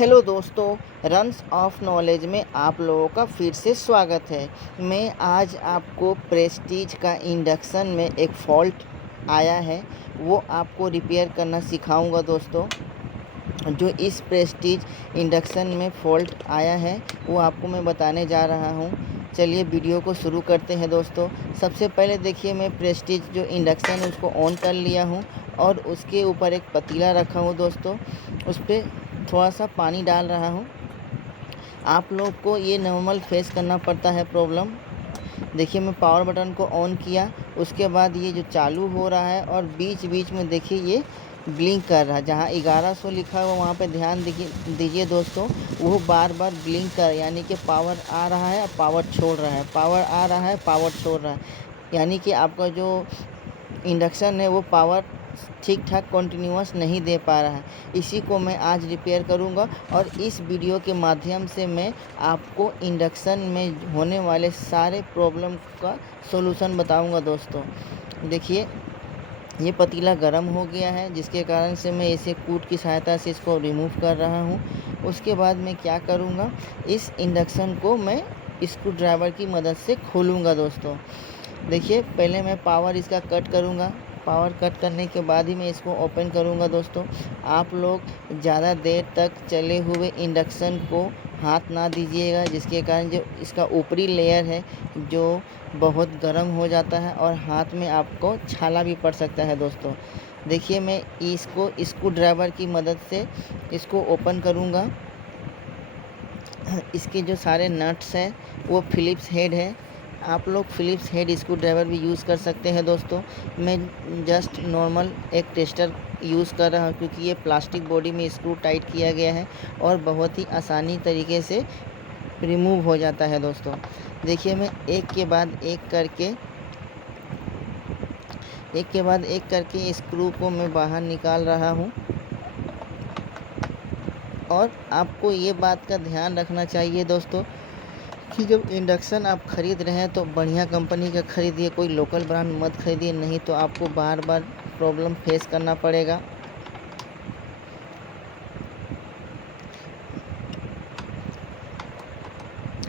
Hello दोस्तों, runs off knowledge में आप लोगों का फिर से स्वागत है। मैं आज आपको प्रेस्टीज का इंडक्शन में एक फ़ॉल्ट आया है वो आपको रिपेयर करना सिखाऊंगा दोस्तों। जो इस प्रेस्टीज इंडक्शन में फ़ॉल्ट आया है वो आपको मैं बताने जा रहा हूँ। चलिए वीडियो को शुरू करते हैं दोस्तों। सबसे पहले देखिए, मैं प्रेस्टीज जो इंडक्शन है उसको ऑन कर लिया हूँ और उसके ऊपर एक पतीला रखा हूँ दोस्तों। उस पर थोड़ा सा पानी डाल रहा हूँ। आप लोग को ये नॉर्मल फेस करना पड़ता है प्रॉब्लम। देखिए, मैं पावर बटन को ऑन किया, उसके बाद ये जो चालू हो रहा है और बीच बीच में देखिए ये ब्लिंक कर रहा है। जहाँ 1100 लिखा हुआ वहाँ पे ध्यान दीजिए दोस्तों, वो बार बार ब्लिंक कर, यानी कि पावर आ रहा है और पावर छोड़ रहा है, पावर आ रहा है, पावर छोड़ रहा है। यानी कि आपका जो इंडक्शन है वो पावर ठीक ठाक कंटिन्यूअस नहीं दे पा रहा है। इसी को मैं आज रिपेयर करूंगा और इस वीडियो के माध्यम से मैं आपको इंडक्शन में होने वाले सारे प्रॉब्लम का सॉल्यूशन बताऊंगा दोस्तों। देखिए, ये पतीला गर्म हो गया है, जिसके कारण से मैं इसे कूट की सहायता से इसको रिमूव कर रहा हूँ। उसके बाद मैं क्या करूँगा, इस इंडक्शन को मैं स्क्रू ड्राइवर की मदद से खोलूँगा दोस्तों। देखिए, पहले मैं पावर इसका कट करूँगा। पावर कट करने के बाद ही मैं इसको ओपन करूँगा दोस्तों। आप लोग ज़्यादा देर तक चले हुए इंडक्शन को हाथ ना दीजिएगा, जिसके कारण जो इसका ऊपरी लेयर है जो बहुत गर्म हो जाता है और हाथ में आपको छाला भी पड़ सकता है दोस्तों। देखिए, मैं इसको स्क्रू ड्राइवर की मदद से इसको ओपन करूँगा। इसके जो सारे नट्स हैं वो फ़िलिप्स हेड है। आप लोग फ़िलिप्स हेड स्क्रू ड्राइवर भी यूज़ कर सकते हैं दोस्तों। मैं जस्ट नॉर्मल एक टेस्टर यूज़ कर रहा हूँ, क्योंकि ये प्लास्टिक बॉडी में स्क्रू टाइट किया गया है और बहुत ही आसानी तरीके से रिमूव हो जाता है दोस्तों। देखिए, मैं एक के बाद एक करके स्क्रू को मैं बाहर निकाल रहा हूँ। और आपको ये बात का ध्यान रखना चाहिए दोस्तों कि जब इंडक्शन आप ख़रीद रहे हैं तो बढ़िया कंपनी का ख़रीदिए, कोई लोकल ब्रांड मत ख़रीदिए, नहीं तो आपको बार बार प्रॉब्लम फेस करना पड़ेगा।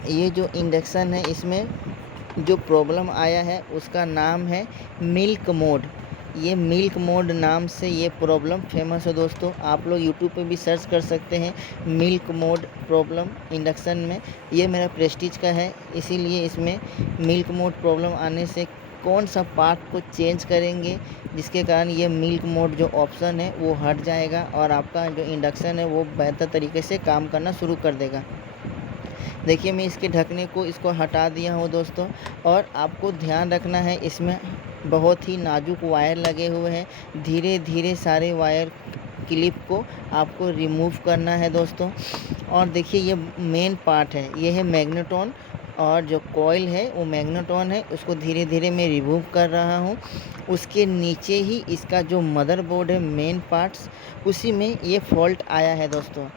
ये जो इंडक्शन है इसमें जो प्रॉब्लम आया है उसका नाम है मिल्क मोड। ये मिल्क मोड नाम से ये प्रॉब्लम फेमस है दोस्तों। आप लोग यूट्यूब पे भी सर्च कर सकते हैं मिल्क मोड प्रॉब्लम इंडक्शन में। ये मेरा प्रेस्टीज का है, इसीलिए इसमें मिल्क मोड प्रॉब्लम आने से कौन सा पार्ट को चेंज करेंगे जिसके कारण ये मिल्क मोड जो ऑप्शन है वो हट जाएगा और आपका जो इंडक्शन है वो बेहतर तरीके से काम करना शुरू कर देगा। देखिए, मैं इसके ढकने को इसको हटा दिया हूँ दोस्तों। और आपको ध्यान रखना है, इसमें बहुत ही नाजुक वायर लगे हुए हैं। धीरे धीरे सारे वायर क्लिप को आपको रिमूव करना है दोस्तों। और देखिए, ये मेन पार्ट है, ये है मैग्नेटॉन, और जो कॉइल है वो मैग्नेटॉन है, उसको धीरे धीरे मैं रिमूव कर रहा हूँ। उसके नीचे ही इसका जो मदरबोर्ड है मेन पार्ट्स, उसी में ये फ़ॉल्ट आया है दोस्तों।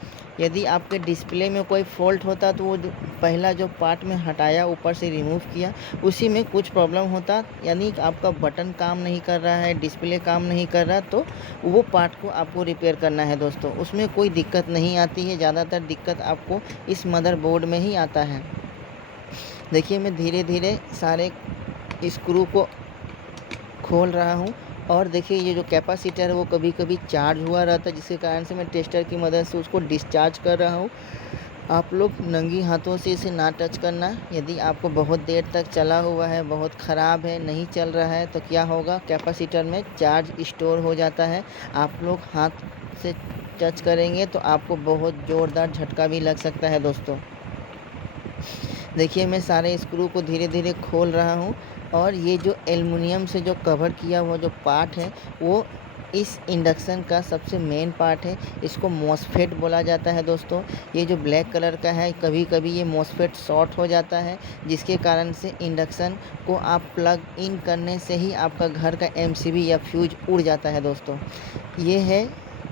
यदि आपके डिस्प्ले में कोई फ़ॉल्ट होता तो वो पहला जो पार्ट में हटाया, ऊपर से रिमूव किया, उसी में कुछ प्रॉब्लम होता, यानी आपका बटन काम नहीं कर रहा है, डिस्प्ले काम नहीं कर रहा, तो वो पार्ट को आपको रिपेयर करना है दोस्तों। उसमें कोई दिक्कत नहीं आती है, ज़्यादातर दिक्कत आपको इस मदरबोर्ड में ही आता है। देखिए, मैं धीरे धीरे सारे स्क्रू को खोल रहा हूँ। और देखिए, ये जो कैपेसिटर है वो कभी कभी चार्ज हुआ रहता है, जिसके कारण से मैं टेस्टर की मदद से उसको डिस्चार्ज कर रहा हूँ। आप लोग नंगी हाथों से इसे ना टच करना। यदि आपको बहुत देर तक चला हुआ है, बहुत ख़राब है, नहीं चल रहा है, तो क्या होगा, कैपेसिटर में चार्ज स्टोर हो जाता है। आप लोग हाथ से टच करेंगे तो आपको बहुत ज़ोरदार झटका भी लग सकता है दोस्तों। देखिए, मैं सारे स्क्रू को धीरे धीरे खोल रहा हूँ। और ये जो एल्युमिनियम से जो कवर किया हुआ जो पार्ट है वो इस इंडक्शन का सबसे मेन पार्ट है। इसको मॉसफेट बोला जाता है दोस्तों। ये जो ब्लैक कलर का है, कभी कभी ये मॉसफेट शॉर्ट हो जाता है, जिसके कारण से इंडक्शन को आप प्लग इन करने से ही आपका घर का एमसीबी या फ्यूज उड़ जाता है दोस्तों। ये है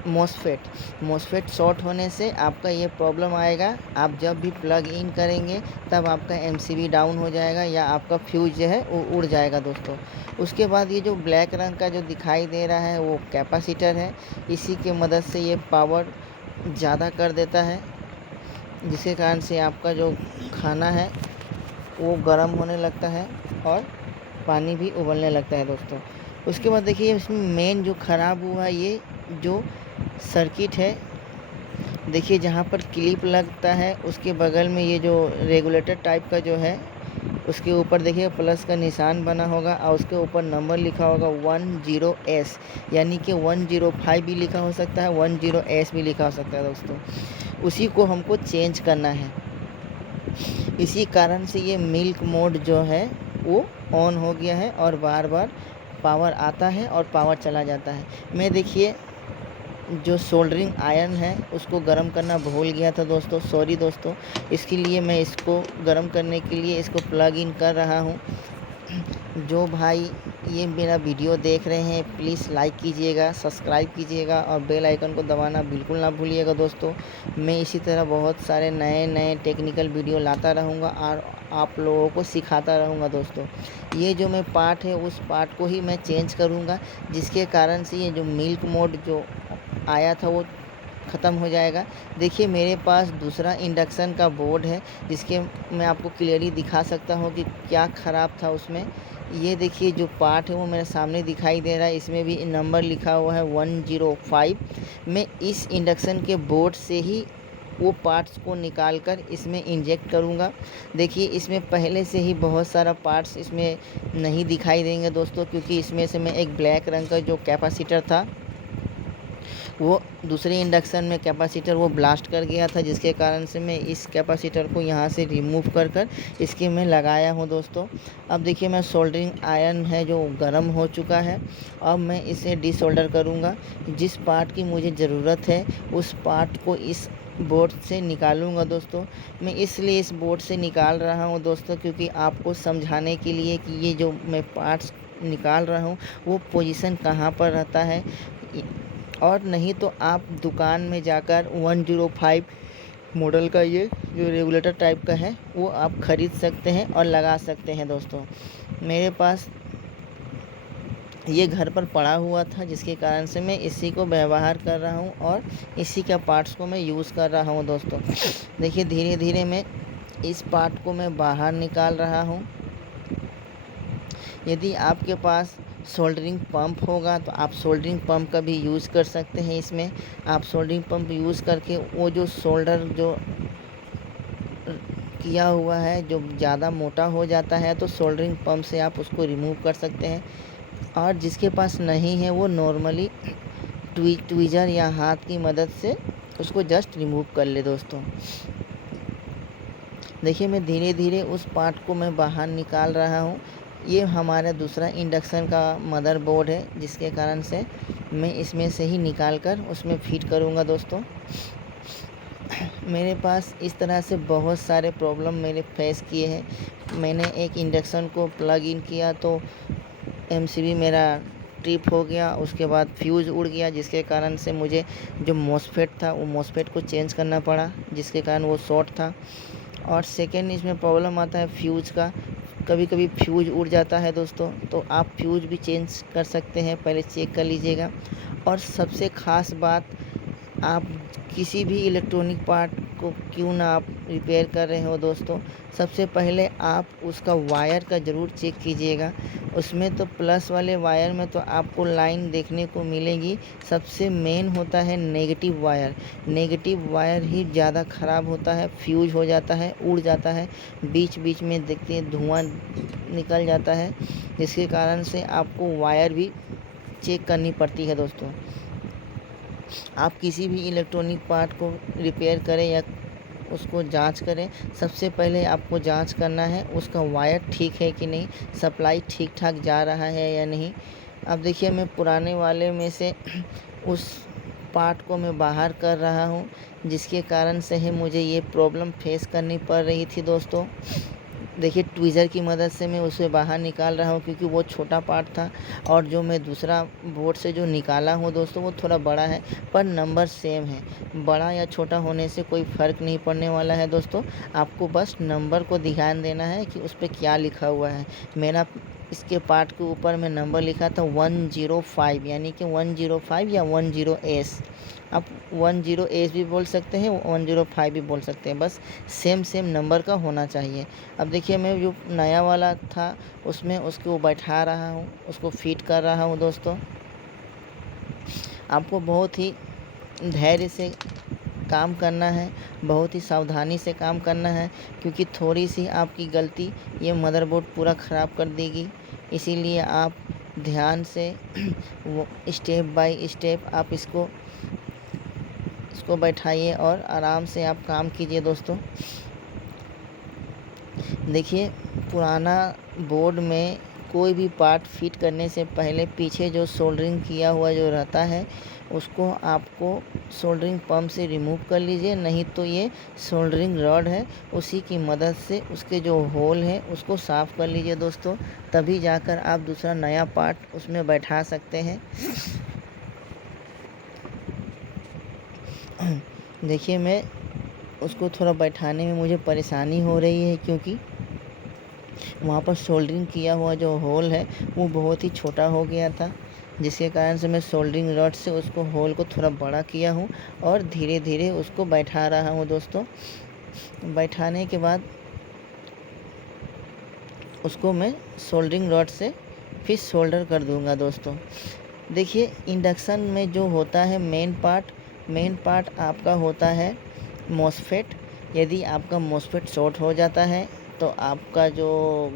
मॉसफेट शॉर्ट होने से आपका ये प्रॉब्लम आएगा। आप जब भी प्लग इन करेंगे तब आपका एमसीबी डाउन हो जाएगा या आपका फ्यूज जो है वो उड़ जाएगा दोस्तों। उसके बाद ये जो ब्लैक रंग का जो दिखाई दे रहा है वो कैपेसिटर है। इसी के मदद से ये पावर ज़्यादा कर देता है। जिसके कारण से आपका जो खाना है वो गर्म होने लगता है और पानी भी उबलने लगता है दोस्तों। उसके बाद देखिए इसमें मेन जो ख़राब हुआ ये जो सर्किट है, देखिए जहाँ पर क्लिप लगता है उसके बगल में ये जो रेगुलेटर टाइप का जो है उसके ऊपर देखिए प्लस का निशान बना होगा और उसके ऊपर नंबर लिखा होगा 10S, यानी कि 105 भी लिखा हो सकता है, 10S भी लिखा हो सकता है दोस्तों। उसी को हमको चेंज करना है। इसी कारण से ये मिल्क मोड जो है वो ऑन हो गया है और बार बार पावर आता है और पावर चला जाता है। मैं देखिए जो सोल्डरिंग आयरन है उसको गर्म करना भूल गया था दोस्तों, सॉरी दोस्तों। इसके लिए मैं इसको गर्म करने के लिए इसको प्लग इन कर रहा हूँ। जो भाई ये मेरा वीडियो देख रहे हैं प्लीज़ लाइक कीजिएगा, सब्सक्राइब कीजिएगा और बेल आइकन को दबाना बिल्कुल ना भूलिएगा दोस्तों। मैं इसी तरह बहुत सारे नए नए टेक्निकल वीडियो लाता रहूँगा और आप लोगों को सिखाता रहूँगा दोस्तों। ये जो मैं पार्ट है उस पार्ट को ही मैं चेंज करूँगा, जिसके कारण से ये जो मिल्क मोड जो आया था वो ख़त्म हो जाएगा। देखिए मेरे पास दूसरा इंडक्शन का बोर्ड है जिसके मैं आपको क्लियरली दिखा सकता हूँ कि क्या ख़राब था उसमें। ये देखिए जो पार्ट है वो मेरे सामने दिखाई दे रहा है, इसमें भी नंबर लिखा हुआ है 105। मैं इस इंडक्शन के बोर्ड से ही वो पार्ट्स को निकाल कर इसमें इंजेक्ट करूँगा। देखिए इसमें पहले से ही बहुत सारा पार्ट्स इसमें नहीं दिखाई देंगे दोस्तों, क्योंकि इसमें से मैं एक ब्लैक रंग का जो कैपेसिटर था वो दूसरे इंडक्शन में कैपेसिटर वो ब्लास्ट कर गया था, जिसके कारण से मैं इस कैपेसिटर को यहाँ से रिमूव कर कर इसके में लगाया हूँ दोस्तों। अब देखिए मैं सोल्डरिंग आयरन है जो गर्म हो चुका है। अब मैं इसे डिसोल्डर करूँगा। जिस पार्ट की मुझे ज़रूरत है उस पार्ट को इस बोर्ड से निकालूंगा दोस्तों। मैं इसलिए इस बोर्ड से निकाल रहा हूँ दोस्तों क्योंकि आपको समझाने के लिए कि ये जो मैं पार्ट्स निकाल रहा हूँ वो पोजीशन कहाँ पर रहता है। और नहीं तो आप दुकान में जाकर 105 मॉडल का ये जो रेगुलेटर टाइप का है वो आप ख़रीद सकते हैं और लगा सकते हैं दोस्तों। मेरे पास ये घर पर पड़ा हुआ था, जिसके कारण से मैं इसी को व्यवहार कर रहा हूँ और इसी के पार्ट्स को मैं यूज़ कर रहा हूँ दोस्तों। देखिए धीरे धीरे मैं इस पार्ट को मैं बाहर निकाल रहा हूँ। यदि आपके पास सोल्डरिंग पंप होगा तो आप सोल्डरिंग पंप का भी यूज़ कर सकते हैं। इसमें आप सोल्डरिंग पंप यूज़ करके वो जो सोल्डर जो किया हुआ है जो ज़्यादा मोटा हो जाता है तो सोल्डरिंग पंप से आप उसको रिमूव कर सकते हैं। और जिसके पास नहीं है वो नॉर्मली ट्वीज़र या हाथ की मदद से उसको जस्ट रिमूव कर ले दोस्तों। देखिए मैं धीरे धीरे उस पार्ट को मैं बाहर निकाल रहा हूँ। ये हमारा दूसरा इंडक्शन का मदरबोर्ड है, जिसके कारण से मैं इसमें से ही निकाल कर उसमें फिट करूँगा दोस्तों। मेरे पास इस तरह से बहुत सारे प्रॉब्लम मैंने फेस किए हैं। मैंने एक इंडक्शन को प्लग इन किया तो एमसीबी मेरा ट्रिप हो गया, उसके बाद फ्यूज़ उड़ गया, जिसके कारण से मुझे जो मॉसफेट था वो मॉसफेट को चेंज करना पड़ा, जिसके कारण वो शॉर्ट था। और सेकेंड इसमें प्रॉब्लम आता है फ्यूज़ का। कभी कभी फ्यूज़ उड़ जाता है दोस्तों, तो आप फ्यूज़ भी चेंज कर सकते हैं, पहले चेक कर लीजिएगा। और सबसे ख़ास बात, आप किसी भी इलेक्ट्रॉनिक पार्ट को क्यों ना आप रिपेयर कर रहे हो दोस्तों, सबसे पहले आप उसका वायर का ज़रूर चेक कीजिएगा। उसमें तो प्लस वाले वायर में तो आपको लाइन देखने को मिलेगी, सबसे मेन होता है नेगेटिव वायर। नेगेटिव वायर ही ज़्यादा ख़राब होता है, फ्यूज हो जाता है, उड़ जाता है, बीच बीच में देखते हैं धुआं निकल जाता है, जिसके कारण से आपको वायर भी चेक करनी पड़ती है दोस्तों। आप किसी भी इलेक्ट्रॉनिक पार्ट को रिपेयर करें या उसको जांच करें, सबसे पहले आपको जांच करना है उसका वायर ठीक है कि नहीं, सप्लाई ठीक ठाक जा रहा है या नहीं। अब देखिए मैं पुराने वाले में से उस पार्ट को मैं बाहर कर रहा हूँ, जिसके कारण से है मुझे ये प्रॉब्लम फेस करनी पड़ रही थी दोस्तों। देखिए ट्वीज़र की मदद से मैं उसे बाहर निकाल रहा हूँ क्योंकि वो छोटा पार्ट था, और जो मैं दूसरा बोर्ड से जो निकाला हूँ दोस्तों वो थोड़ा बड़ा है, पर नंबर सेम है। बड़ा या छोटा होने से कोई फ़र्क नहीं पड़ने वाला है दोस्तों, आपको बस नंबर को ध्यान देना है कि उस पर क्या लिखा हुआ है। मेरा इसके पार्ट के ऊपर में नंबर लिखा था 105, यानी कि 105 या 10S। आप 10S भी बोल सकते हैं, 105 भी बोल सकते हैं, बस सेम सेम नंबर का होना चाहिए। अब देखिए मैं जो नया वाला था उसमें उसको बैठा रहा हूँ, उसको फिट कर रहा हूँ दोस्तों। आपको बहुत ही धैर्य से काम करना है, बहुत ही सावधानी से काम करना है, क्योंकि थोड़ी सी आपकी गलती ये मदरबोर्ड पूरा ख़राब कर देगी। इसीलिए आप ध्यान से वो स्टेप बाय स्टेप आप इसको बैठाइए और आराम से आप काम कीजिए दोस्तों। देखिए पुराना बोर्ड में कोई भी पार्ट फिट करने से पहले पीछे जो सोल्डरिंग किया हुआ जो रहता है उसको आपको सोल्डरिंग पंप से रिमूव कर लीजिए, नहीं तो ये सोल्डरिंग रॉड है उसी की मदद से उसके जो होल है उसको साफ़ कर लीजिए दोस्तों, तभी जाकर आप दूसरा नया पार्ट उसमें बैठा सकते हैं। देखिए मैं उसको थोड़ा बैठाने में मुझे परेशानी हो रही है, क्योंकि वहाँ पर सोल्डरिंग किया हुआ जो होल है वो बहुत ही छोटा हो गया था, जिसके कारण से मैं सोल्डरिंग रॉड से उसको होल को थोड़ा बड़ा किया हूँ और धीरे धीरे उसको बैठा रहा हूँ दोस्तों। बैठाने के बाद उसको मैं सोल्डरिंग रॉड से फिर सोल्डर कर दूँगा दोस्तों। देखिए इंडक्शन में जो होता है मेन पार्ट आपका होता है मॉसफेट। यदि आपका मॉसफेट शॉर्ट हो जाता है तो आपका जो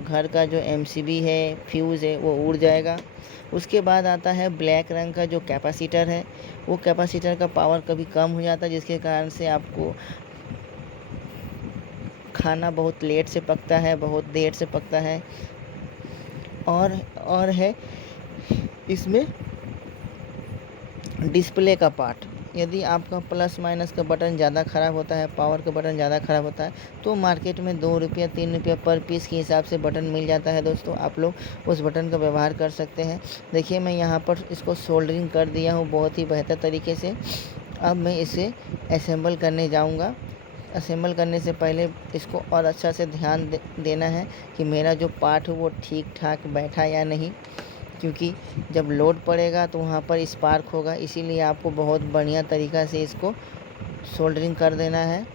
घर का जो एमसीबी है, फ्यूज़ है, वो उड़ जाएगा। उसके बाद आता है ब्लैक रंग का जो कैपेसिटर है, वो कैपेसिटर का पावर कभी कम हो जाता है, जिसके कारण से आपको खाना बहुत लेट से पकता है, बहुत देर से पकता है। और है इसमें डिस्प्ले का पार्ट। यदि आपका प्लस माइनस का बटन ज़्यादा ख़राब होता है, पावर का बटन ज़्यादा ख़राब होता है, तो मार्केट में 2 रुपया 3 रुपया पर पीस के हिसाब से बटन मिल जाता है दोस्तों, आप लोग उस बटन का व्यवहार कर सकते हैं। देखिए मैं यहाँ पर इसको सोल्डरिंग कर दिया हूँ बहुत ही बेहतर तरीके से। अब मैं इसे असेंबल करने जाऊँगा। असेंबल करने से पहले इसको और अच्छा से ध्यान देना है कि मेरा जो पार्ट है वो ठीक ठाक बैठा या नहीं, क्योंकि जब लोड पड़ेगा तो वहाँ पर स्पार्क होगा, इसीलिए आपको बहुत बढ़िया तरीक़ा से इसको सोल्डरिंग कर देना है।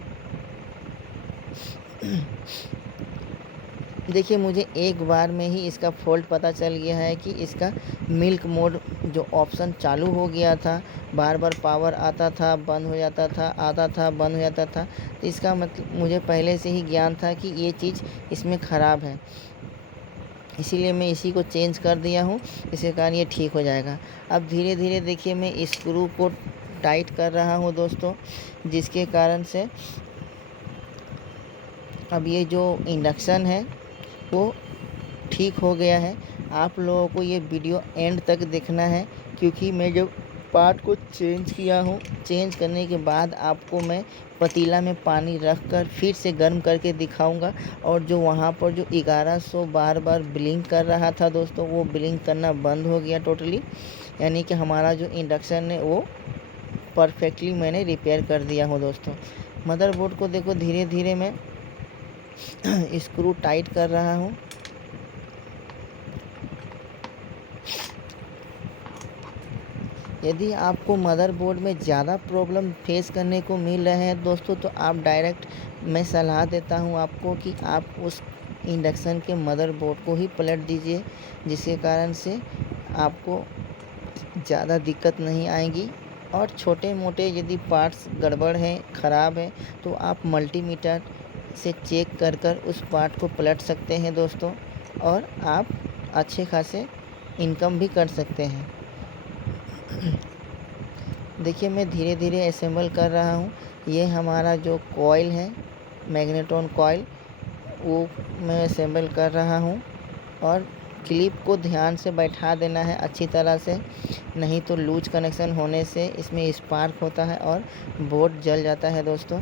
देखिए मुझे एक बार में ही इसका फॉल्ट पता चल गया है कि इसका मिल्क मोड जो ऑप्शन चालू हो गया था, बार बार पावर आता था बंद हो जाता था, आता था बंद हो जाता था, तो इसका मतलब मुझे पहले से ही ज्ञान था कि ये चीज़ इसमें ख़राब है, इसीलिए मैं इसी को चेंज कर दिया हूँ, इसके कारण ये ठीक हो जाएगा। अब धीरे धीरे देखिए मैं स्क्रू को टाइट कर रहा हूँ दोस्तों, जिसके कारण से अब ये जो इंडक्शन है वो ठीक हो गया है। आप लोगों को ये वीडियो एंड तक देखना है, क्योंकि मैं जब पार्ट को चेंज किया हूँ, चेंज करने के बाद आपको मैं पतीला में पानी रख कर फिर से गर्म करके दिखाऊंगा। और जो वहाँ पर जो 1100 बार बार ब्लिंक कर रहा था दोस्तों, वो ब्लिंक करना बंद हो गया टोटली, यानी कि हमारा जो इंडक्शन है वो परफेक्टली मैंने रिपेयर कर दिया हूँ दोस्तों। मदरबोर्ड को देखो धीरे धीरे मैं स्क्रू टाइट कर रहा हूँ। यदि आपको मदरबोर्ड में ज़्यादा प्रॉब्लम फेस करने को मिल रहे हैं दोस्तों, तो आप डायरेक्ट मैं सलाह देता हूं आपको कि आप उस इंडक्शन के मदरबोर्ड को ही पलट दीजिए, जिसके कारण से आपको ज़्यादा दिक्कत नहीं आएगी। और छोटे मोटे यदि पार्ट्स गड़बड़ हैं, ख़राब हैं, तो आप मल्टीमीटर से चेक कर कर उस पार्ट को पलट सकते हैं दोस्तों, और आप अच्छे खासे इनकम भी कर सकते हैं। देखिए मैं धीरे धीरे असेंबल कर रहा हूँ। ये हमारा जो कॉइल है, मैग्नेट्रॉन कॉइल, वो मैं असेंबल कर रहा हूँ। और क्लिप को ध्यान से बैठा देना है अच्छी तरह से, नहीं तो लूज कनेक्शन होने से इसमें स्पार्क होता है और बोर्ड जल जाता है दोस्तों।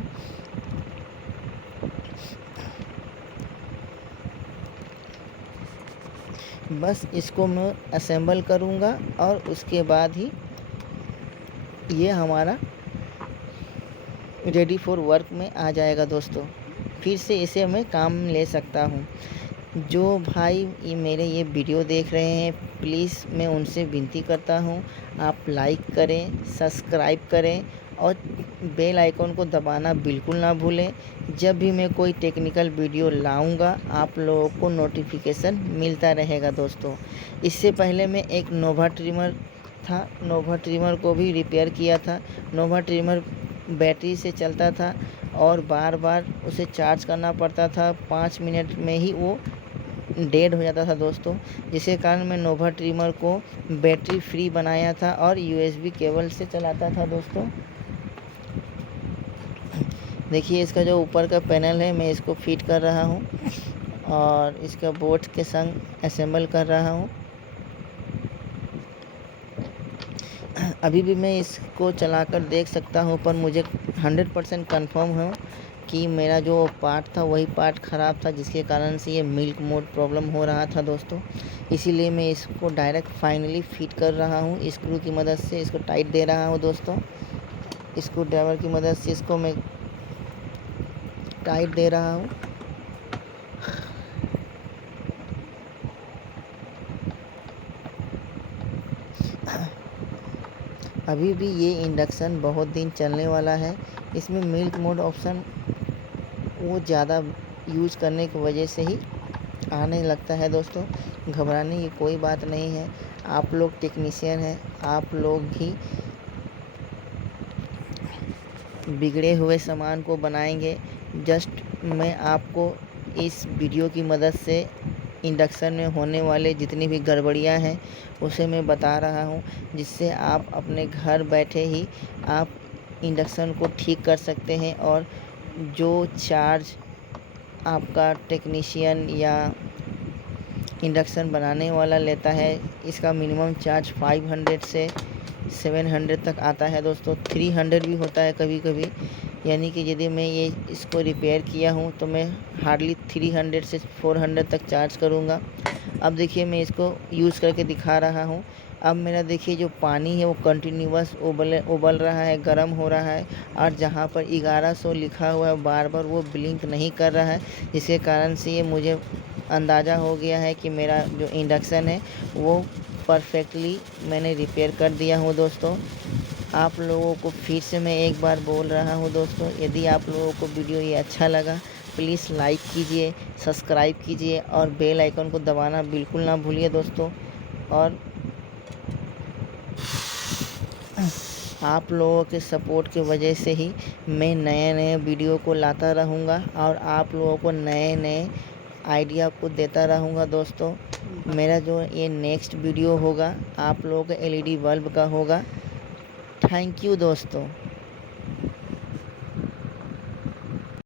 बस इसको मैं असेंबल करूँगा और उसके बाद ही ये हमारा रेडी फॉर वर्क में आ जाएगा दोस्तों। फिर से इसे मैं काम ले सकता हूँ। जो भाई मेरे ये वीडियो देख रहे हैं, प्लीज़ मैं उनसे विनती करता हूँ, आप लाइक करें, सब्सक्राइब करें और बेल आइकन को दबाना बिल्कुल ना भूलें। जब भी मैं कोई टेक्निकल वीडियो लाऊंगा, आप लोगों को नोटिफिकेशन मिलता रहेगा दोस्तों। इससे पहले मैं एक नोवा ट्रिमर था, नोवा ट्रिमर को भी रिपेयर किया था। नोवा ट्रिमर बैटरी से चलता था और बार बार उसे चार्ज करना पड़ता था, 5 मिनट में ही वो डेड हो जाता था दोस्तों। जिसके कारण मैं नोवा ट्रिमर को बैटरी फ्री बनाया था और यूएसबी केबल से चलाता था दोस्तों। देखिए इसका जो ऊपर का पैनल है, मैं इसको फिट कर रहा हूँ और इसका बोर्ड के संग असेंबल कर रहा हूँ। अभी भी मैं इसको चलाकर देख सकता हूँ, पर मुझे 100% कन्फर्म है कि मेरा जो पार्ट था वही पार्ट ख़राब था, जिसके कारण से ये मिल्क मोड प्रॉब्लम हो रहा था दोस्तों। इसीलिए मैं इसको डायरेक्ट फाइनली फिट कर रहा हूँ, स्क्रू की मदद से इसको टाइट दे रहा हूँ दोस्तों। स्क्रू ड्राइवर की मदद से इसको मैं टाइट दे रहा हूँ। अभी भी ये इंडक्शन बहुत दिन चलने वाला है। इसमें मिल्क मोड ऑप्शन वो ज़्यादा यूज करने की वजह से ही आने लगता है दोस्तों। घबराने की कोई बात नहीं है, आप लोग टेक्नीशियन हैं, आप लोग ही बिगड़े हुए सामान को बनाएंगे। जस्ट मैं आपको इस वीडियो की मदद से इंडक्शन में होने वाले जितनी भी गड़बड़ियां हैं उसे मैं बता रहा हूं, जिससे आप अपने घर बैठे ही आप इंडक्शन को ठीक कर सकते हैं। और जो चार्ज आपका टेक्नीशियन या इंडक्शन बनाने वाला लेता है, इसका मिनिमम चार्ज 500 से 700 तक आता है दोस्तों। 300 भी होता है कभी कभी। यानी कि यदि मैं ये इसको रिपेयर किया हूँ तो मैं हार्डली 300 से 400 तक चार्ज करूँगा। अब देखिए मैं इसको यूज़ करके दिखा रहा हूँ। अब मेरा देखिए जो पानी है वो कंटिन्यूअस उबल रहा है, गर्म हो रहा है। और जहाँ पर 1100 लिखा हुआ है बार बार वो ब्लिंक नहीं कर रहा है, जिसके कारण से ये मुझे अंदाज़ा हो गया है कि मेरा जो इंडक्शन है वो परफेक्टली मैंने रिपेयर कर दिया हूँ दोस्तों। आप लोगों को फिर से मैं एक बार बोल रहा हूँ दोस्तों, यदि आप लोगों को वीडियो ये अच्छा लगा, प्लीज़ लाइक कीजिए, सब्सक्राइब कीजिए और बेल आइकन को दबाना बिल्कुल ना भूलिए दोस्तों। और आप लोगों के सपोर्ट की वजह से ही मैं नए नए वीडियो को लाता रहूँगा और आप लोगों को नए नए आइडिया को देता रहूँगा दोस्तों। मेरा जो ये नेक्स्ट वीडियो होगा आप लोगों के एलईडी बल्ब का होगा। थैंक यू दोस्तों।